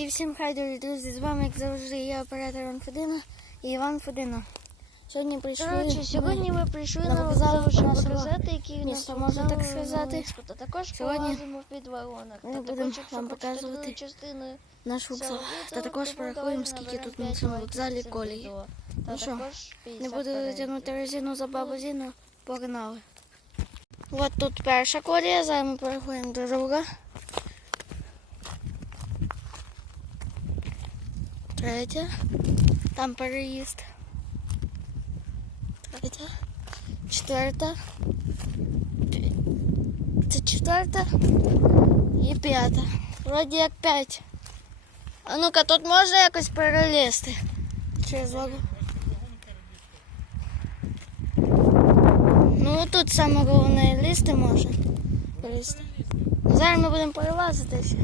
І всім хай, дорогі друзі, з вами, як завжди, я оператор Іван Федина і Іван Федина. Сьогодні прийшли. Коротше, сьогодні ми прийшли на вокзал щоб показати, які в нас міста, можна так сказати. на Та також Сьогодні полазимо під вагонах. ми Та будемо також, вам показувати частини наш вокзал. Та також порахуємо, скільки тут на цьому вокзалі колії. Ну що, Не буду тягнути резину за бабу Зіну. Погнали. От тут перша колія, зараз ми порахуємо до друга. Третя. Там переїзд. Третя. Четверта. Пі- Це четверта. І п'ята. Вроді як п'ять. А ну-ка, тут можна якось перелізти. Через вагон. Ну тут саме головне лізти можна. Перелізти. Зараз ми будемо перелазити ще.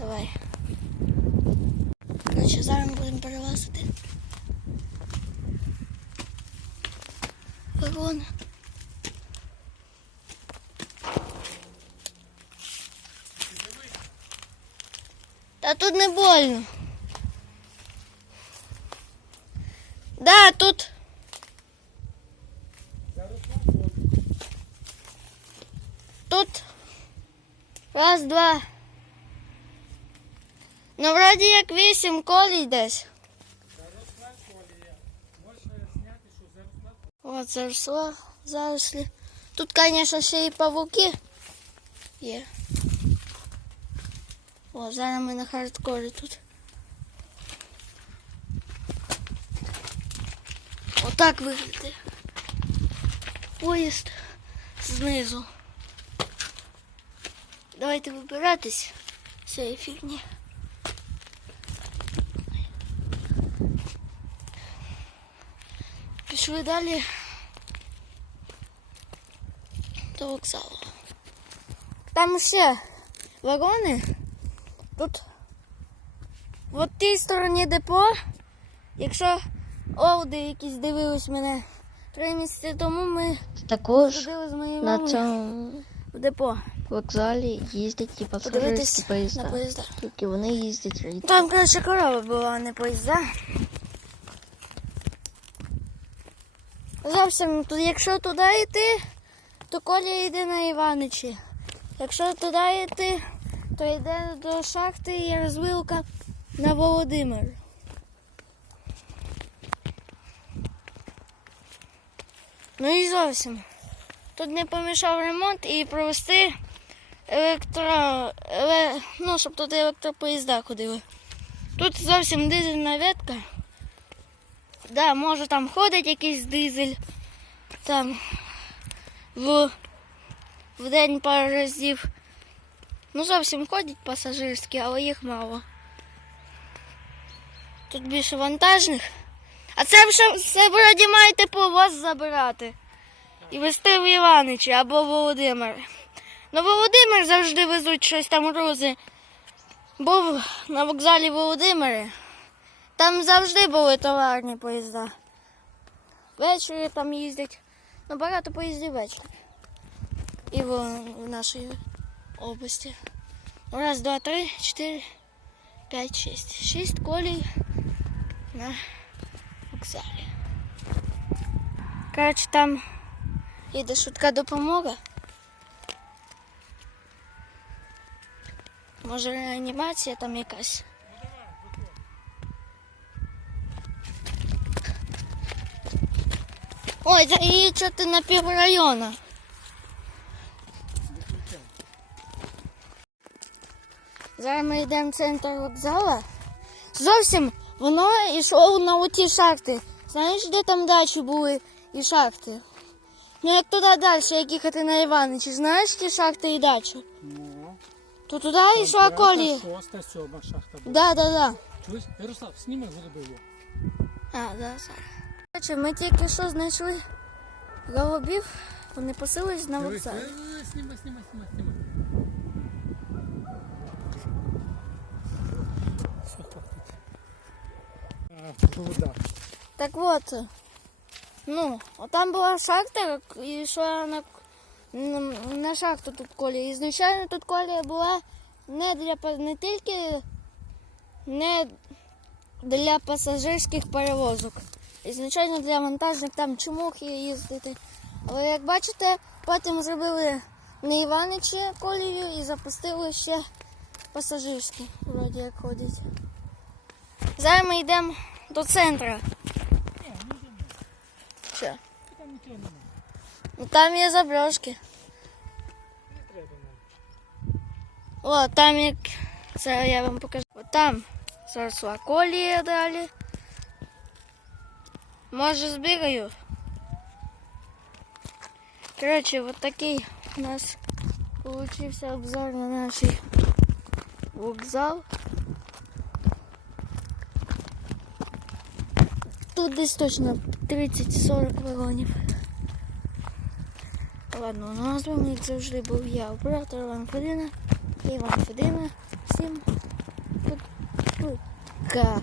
Давай. Коротше, зараз ми будемо перелазити. Вагон. Та тут не больно. Да, тут. Тут раз, два. Ну, вроді як вісім колій десь. От заросло, зарослі. Тут, звісно, ще і павуки є. О, зараз ми на хардкорі тут. Отак виглядає. Поїзд знизу. Давайте вибиратись з цієї фігні. Пішли далі до вокзалу. Там ще вагони. Тут в тій стороні депо. Якщо овди якісь дивились мене три місяці тому, ми Також з моєю на цьому в депо. вокзалі їздять і пасажирські на поїзда. поїзда. Тільки вони їздять рідко. Там, коротше, корова була, а не поїзда. Зовсім, якщо туди йти, то Коля йде на Іваничі. Якщо туди йти, то йде до шахти і розвилка на Володимир. Ну і зовсім. Тут не помішав ремонт і провести електро... еле- ну, щоб тут електропоїзда ходили. Тут зовсім дизельна ветка. Да, може там ходить якийсь дизель. Там в, в день пару разів. Ну, зовсім ходять пасажирські, але їх мало. Тут більше вантажних. А це вже все вроді маєте по вас забирати. І везти в Іваничі або Володимир. На Володимир завжди везуть щось там грузи. Був на вокзалі Володимири. Там завжди були товарні поїзда. Ввечері там їздять. Ну, багато поїздів ввечері. І в, в нашій області. Раз, два, три, чотири, п'ять, шість. Шість колій на вокзалі. Коротше, там їде швидка допомога. Може реанімація там якась. Ой, чути на піврайону. Зараз ми йдемо в центр вокзалу. Зовсім воно йшло на оті шахти. Знаєш, де там дачі були і шахти? Ну як туди далі, як їхати на Іваничі, знаєш ті шахти і дачі? Ну, То туди йшла колія. Шоста, сьома шахта була. Да, да, да. Чуєш? Ярослав, сніми голубиво. А, да, зараз. Короче, ми тільки що знайшли голубів, вони посилились на вокзалі. е, е, Сніми, сніми, сніми, сніми. Все, хватить. А, провода. Так от, ну, там була шахта, і йшла на, на, шахту тут колія. І звичайно тут колія була не для не тільки не для пасажирських перевозок. І, звичайно, для вантажних там чумухи їздити. Але як бачите, потім зробили на Іваничі колію і запустили ще пасажирські, вроді як ходять. Зараз ми йдемо до центру. Що? Там нічого немає. Ну там є заброшки. Не. О, там як. Зараз я вам покажу. От там заросла колія далі. Може збігаю. Коротше, от такий у нас получився обзор на наш вокзал. Тут десь точно 30-40 вагонів. Ладно, ну а з вами, як завжди, був я, оператор Іван Федина. Іван Федина. Всім пока.